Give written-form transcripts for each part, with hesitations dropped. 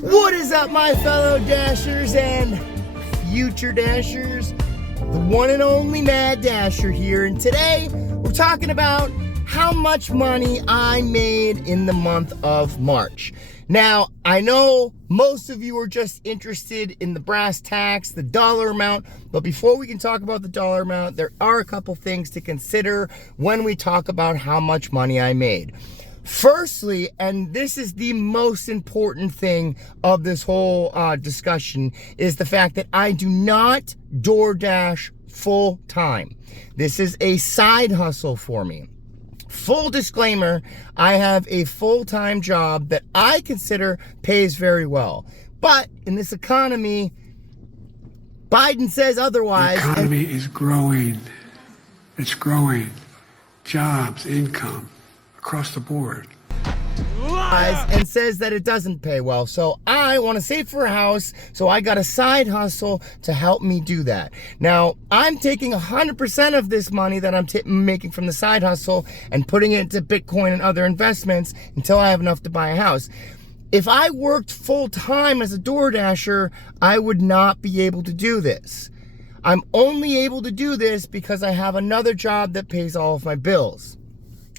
What is up, my fellow Dashers and future Dashers? The one and only Mad Dasher here, and today we're talking about how much money I made in the month of March. Now, I know most of you are just interested in the brass tacks, the dollar amount, but before we can talk about the dollar amount, there are a couple things to consider when we talk about how much money I made. Firstly, and this is the most important thing of this whole discussion, is the fact that I do not Doordash full time. This is a side hustle for me. Full disclaimer, I have a full-time job that I consider pays very well. But in this economy, Biden says otherwise. The economy is growing. It's growing. Jobs, income, across the board. And says that it doesn't pay well. So I want to save for a house, so I got a side hustle to help me do that. Now, I'm taking 100% of this money that I'm making from the side hustle and putting it into Bitcoin and other investments until I have enough to buy a house. If I worked full-time as a Doordasher, I would not be able to do this. I'm only able to do this because I have another job that pays all of my bills.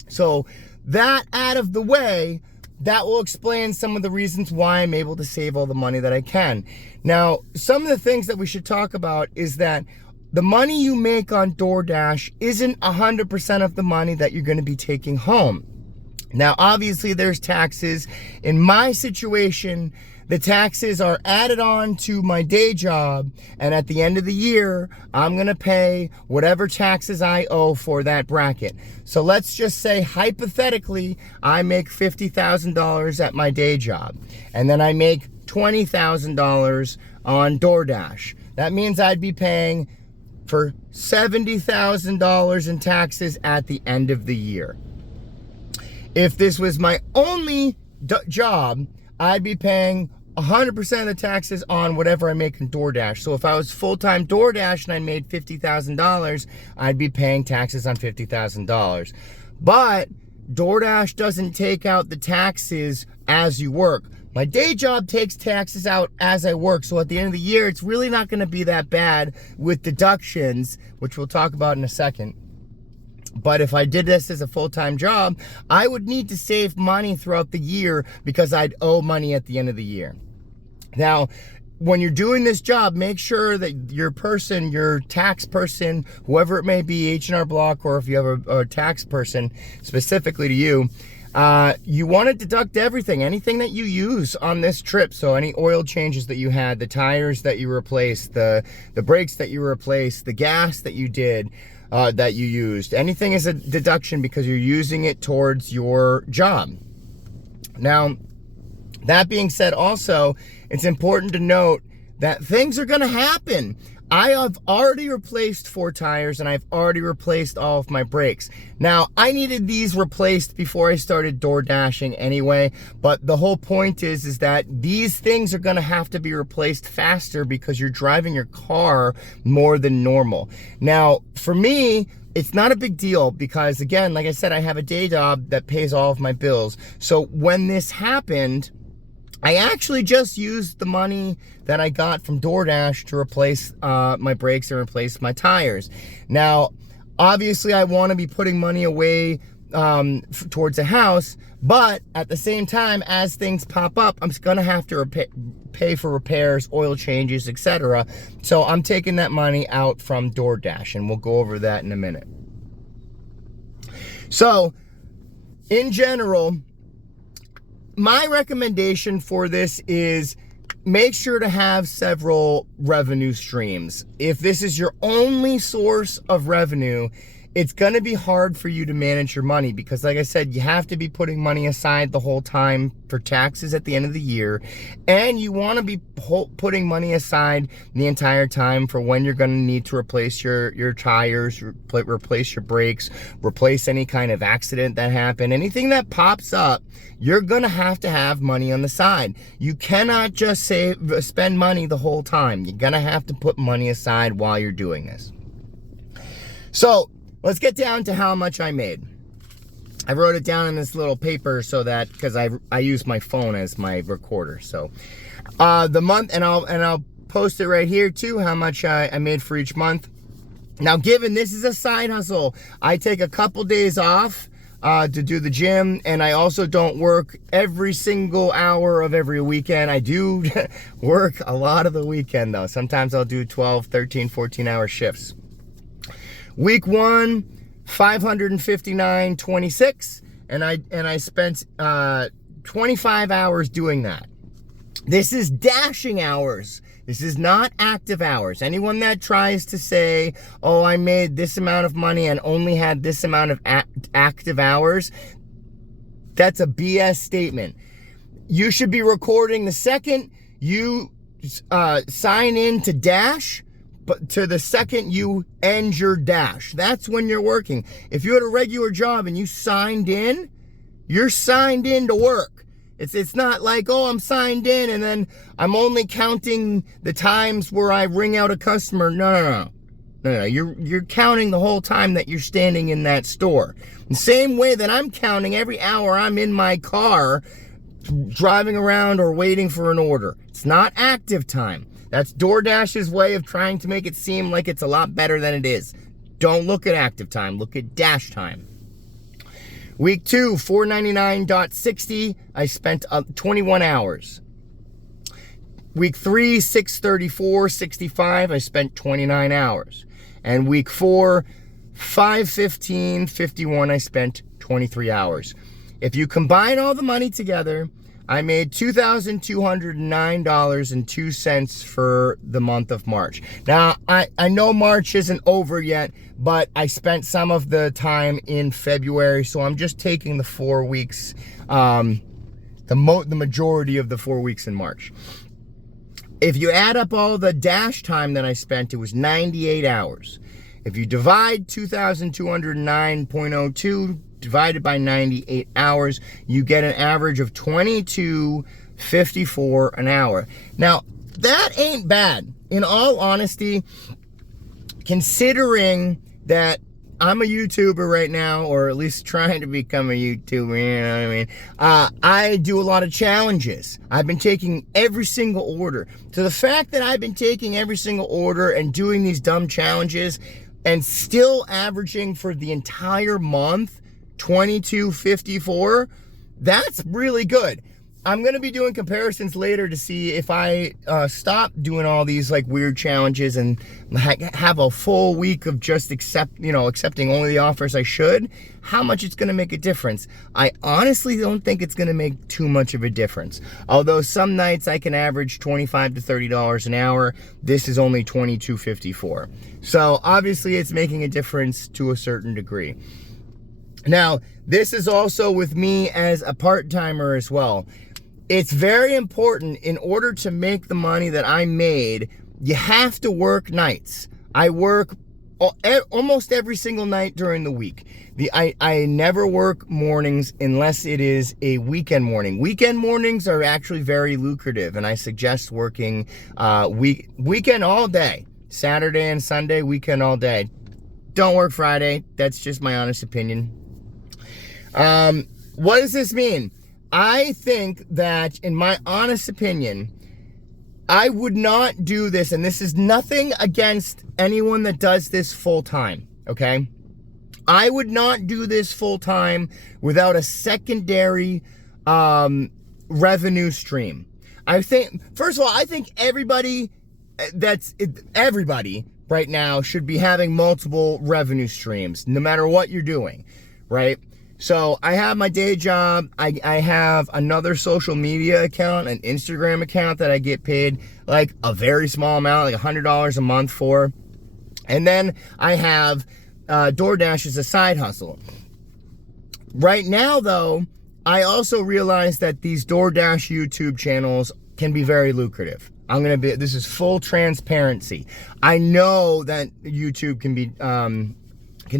So that out of the way, that will explain some of the reasons why I'm able to save all the money that I can. Now, some of the things that we should talk about is that the money you make on Doordash isn't 100% of the money that you're going to be taking home. Now, obviously, there's taxes. In my situation, the taxes are added on to my day job, and at the end of the year, I'm going to pay whatever taxes I owe for that bracket. So let's just say, hypothetically, I make $50,000 at my day job, and then I make $20,000 on Doordash. That means I'd be paying for $70,000 in taxes at the end of the year. If this was my only job, I'd be paying 100% of the taxes on whatever I make in Doordash. So if I was full-time Doordash and I made $50,000, I'd be paying taxes on $50,000. But Doordash doesn't take out the taxes as you work. My day job takes taxes out as I work. So at the end of the year, it's really not going to be that bad with deductions, which we'll talk about in a second. But if I did this as a full-time job, I would need to save money throughout the year because I'd owe money at the end of the year. Now, when you're doing this job, make sure that your tax person, whoever it may be, H&R Block, or if you have a tax person specifically to you, you want to deduct everything, anything that you use on this trip. So any oil changes that you had, the tires that you replaced, the brakes that you replaced, the gas that you did, that you used. Anything is a deduction because you're using it towards your job. Now, that being said, also, it's important to note that things are going to happen. I have already replaced 4 tires and I've already replaced all of my brakes. Now, I needed these replaced before I started door dashing anyway, but the whole point is that these things are gonna have to be replaced faster because you're driving your car more than normal. Now, for me, it's not a big deal because, again, like I said, I have a day job that pays all of my bills. So when this happened, I actually just used the money that I got from Doordash to replace my brakes and replace my tires. Now, obviously, I want to be putting money away towards a house, but at the same time, as things pop up, I'm going to have to pay for repairs, oil changes, etc. So I'm taking that money out from Doordash, and we'll go over that in a minute. So, in general, my recommendation for this is make sure to have several revenue streams. If this is your only source of revenue, it's going to be hard for you to manage your money because, like I said, you have to be putting money aside the whole time for taxes at the end of the year, and you want to be putting money aside the entire time for when you're going to need to replace your tires, replace your brakes, replace any kind of accident that happened. Anything that pops up, you're going to have money on the side. You cannot just spend money the whole time. You're going to have to put money aside while you're doing this. So let's get down to how much I made. I wrote it down in this little paper so that, because I use my phone as my recorder. So the month, and I'll post it right here too, how much I made for each month. Now, given this is a side hustle, I take a couple days off to do the gym, and I also don't work every single hour of every weekend. I do work a lot of the weekend though. Sometimes I'll do 12, 13, 14-hour shifts. Week 1, 559.26, and I spent 25 hours doing that. This is dashing hours. This is not active hours. Anyone that tries to say, oh, I made this amount of money and only had this amount of active hours, that's a BS statement. You should be recording the second you sign in to Dash, but to the second you end your Dash. That's when you're working. If you had a regular job and you signed in, you're signed in to work. It's not like, oh, I'm signed in and then I'm only counting the times where I ring out a customer. No. You're counting the whole time that you're standing in that store. The same way that I'm counting every hour I'm in my car driving around or waiting for an order. It's not active time. That's Doordash's way of trying to make it seem like it's a lot better than it is. Don't look at active time, look at dash time. Week 2, 499.60, I spent 21 hours. Week 3, 634.65, I spent 29 hours. And week 4, 515.51, I spent 23 hours. If you combine all the money together, I made $2,209.02 for the month of March. Now, I know March isn't over yet, but I spent some of the time in February, so I'm just taking the 4 weeks, the majority of the 4 weeks in March. If you add up all the dash time that I spent, it was 98 hours. If you divide 2,209.02 divided by 98 hours, you get an average of $22.54 an hour. Now, that ain't bad. In all honesty, considering that I'm a YouTuber right now, or at least trying to become a YouTuber, you know what I mean? I do a lot of challenges. I've been taking every single order. So the fact that I've been taking every single order and doing these dumb challenges and still averaging for the entire month $22.54, that's really good. I'm going to be doing comparisons later to see if I stop doing all these like weird challenges and have a full week of just accepting only the offers I should, how much it's going to make a difference. I honestly don't think it's going to make too much of a difference. Although some nights I can average $25 to $30 an hour, this is only $22.54. So obviously it's making a difference to a certain degree. Now, this is also with me as a part-timer as well. It's very important, in order to make the money that I made, you have to work nights. I work almost every single night during the week. I never work mornings unless it is a weekend morning. Weekend mornings are actually very lucrative, and I suggest working weekend all day. Saturday and Sunday, weekend all day. Don't work Friday. That's just my honest opinion. What does this mean? I think that, in my honest opinion, I would not do this, and this is nothing against anyone that does this full time, okay? I would not do this full time without a secondary revenue stream. I think, first of all, I think everybody right now should be having multiple revenue streams, no matter what you're doing, right? So I have my day job. I have another social media account, an Instagram account that I get paid like a very small amount, like $100 a month for. And then I have Doordash as a side hustle. Right now, though, I also realize that these Doordash YouTube channels can be very lucrative. This is full transparency. I know that YouTube can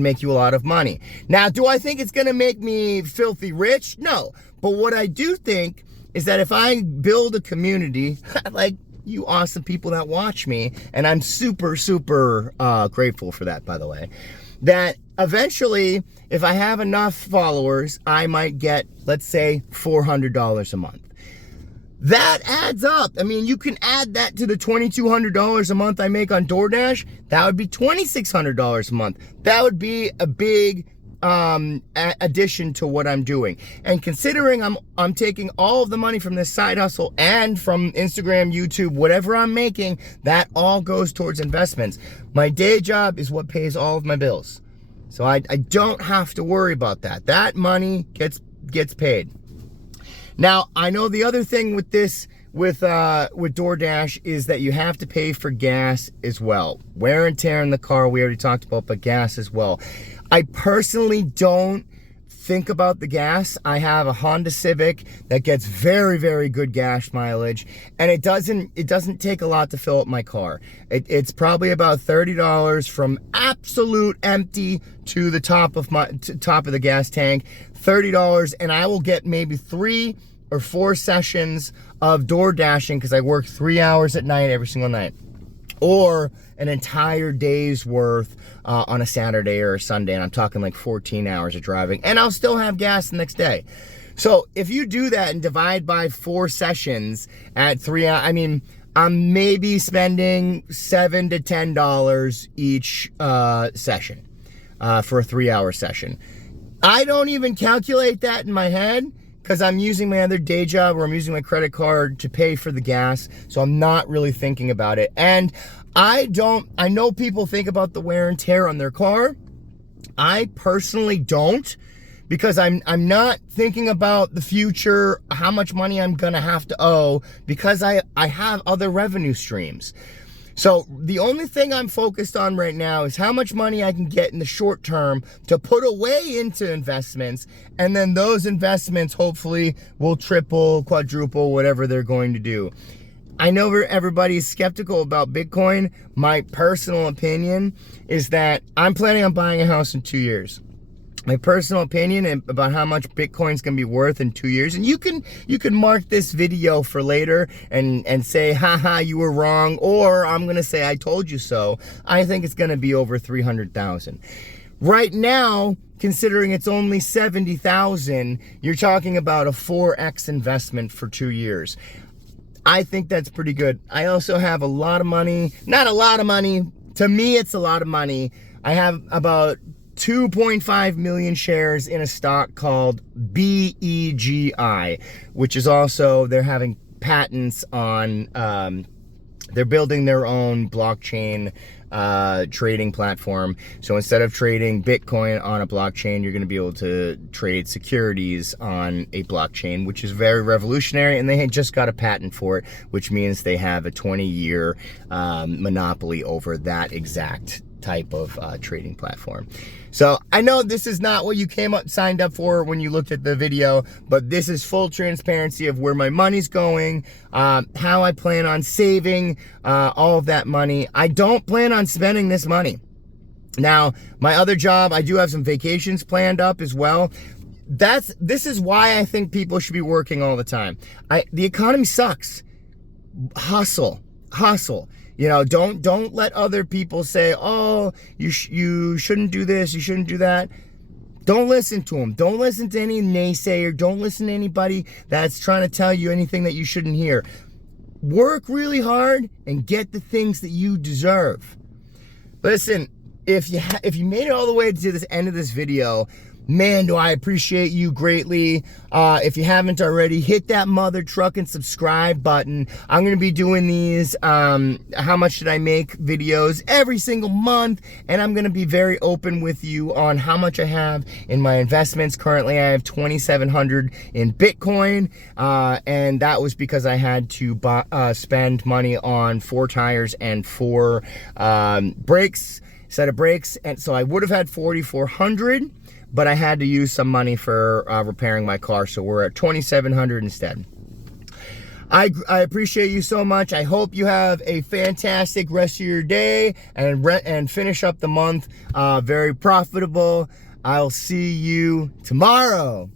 make you a lot of money. Now, do I think it's gonna make me filthy rich? No. But what I do think is that if I build a community, like you awesome people that watch me, and I'm super, super grateful for that, by the way, that eventually, if I have enough followers, I might get, let's say, $400 a month. That adds up. I mean, you can add that to the $2,200 a month I make on Doordash. That would be $2,600 a month. That would be a big addition to what I'm doing. And considering I'm taking all of the money from this side hustle and from Instagram, YouTube, whatever I'm making, that all goes towards investments. My day job is what pays all of my bills. So I don't have to worry about that. That money gets paid. Now, I know the other thing with this, with Doordash, is that you have to pay for gas as well. Wear and tear in the car, we already talked about, but gas as well. I personally don't think about the gas. I have a Honda Civic that gets very, very good gas mileage, and it doesn't take a lot to fill up my car. It's probably about $30 from absolute empty to the top of the gas tank. $30, and I will get maybe 3 or 4 sessions of door dashing because I work 3 hours at night every single night, or an entire day's worth on a Saturday or a Sunday, and I'm talking like 14 hours of driving, and I'll still have gas the next day. So if you do that and divide by 4 sessions at 3 hours, I mean, I'm maybe spending $7 to $10 each session for a 3-hour session. I don't even calculate that in my head because I'm using my other day job, or I'm using my credit card to pay for the gas, so I'm not really thinking about it. And I know people think about the wear and tear on their car. I personally don't, because I'm not thinking about the future, how much money I'm gonna have to owe, because I have other revenue streams. So the only thing I'm focused on right now is how much money I can get in the short term to put away into investments, and then those investments hopefully will triple, quadruple, whatever they're going to do. I know everybody's skeptical about Bitcoin. My personal opinion is that I'm planning on buying a house in 2 years. My personal opinion about how much Bitcoin's gonna be worth in 2 years, and you can mark this video for later and say, haha, you were wrong, or I'm gonna say I told you so. I think it's gonna be over 300,000. Right now, considering it's only 70,000, you're talking about a 4x investment for 2 years. I think that's pretty good. I also have a lot of money, not a lot of money, to me it's a lot of money. I have about 2.5 million shares in a stock called BEGI, which is also, they're having patents on, they're building their own blockchain trading platform. So instead of trading Bitcoin on a blockchain, you're going to be able to trade securities on a blockchain, which is very revolutionary, and they had just got a patent for it, which means they have a 20-year monopoly over that exact type of trading platform. So I know this is not what you signed up for when you looked at the video, but this is full transparency of where my money's going, how I plan on saving all of that money. I don't plan on spending this money. Now, my other job, I do have some vacations planned up as well. This is why I think people should be working all the time. The economy sucks. Hustle. You know, don't let other people say, oh, you shouldn't do this, you shouldn't do that. Don't listen to them. Don't listen to any naysayer. Don't listen to anybody that's trying to tell you anything that you shouldn't hear. Work really hard and get the things that you deserve. Listen, if you made it all the way to the end of this video, man, do I appreciate you greatly. If you haven't already, hit that mother truck and subscribe button. I'm going to be doing these how much did I make videos every single month, and I'm going to be very open with you on how much I have in my investments. Currently, I have $2,700 in Bitcoin, and that was because I had to spend money on 4 tires and 4 set of brakes, and so I would have had $4,400. But I had to use some money for repairing my car, so we're at $2,700 instead. I appreciate you so much. I hope you have a fantastic rest of your day and finish up the month very profitable. I'll see you tomorrow.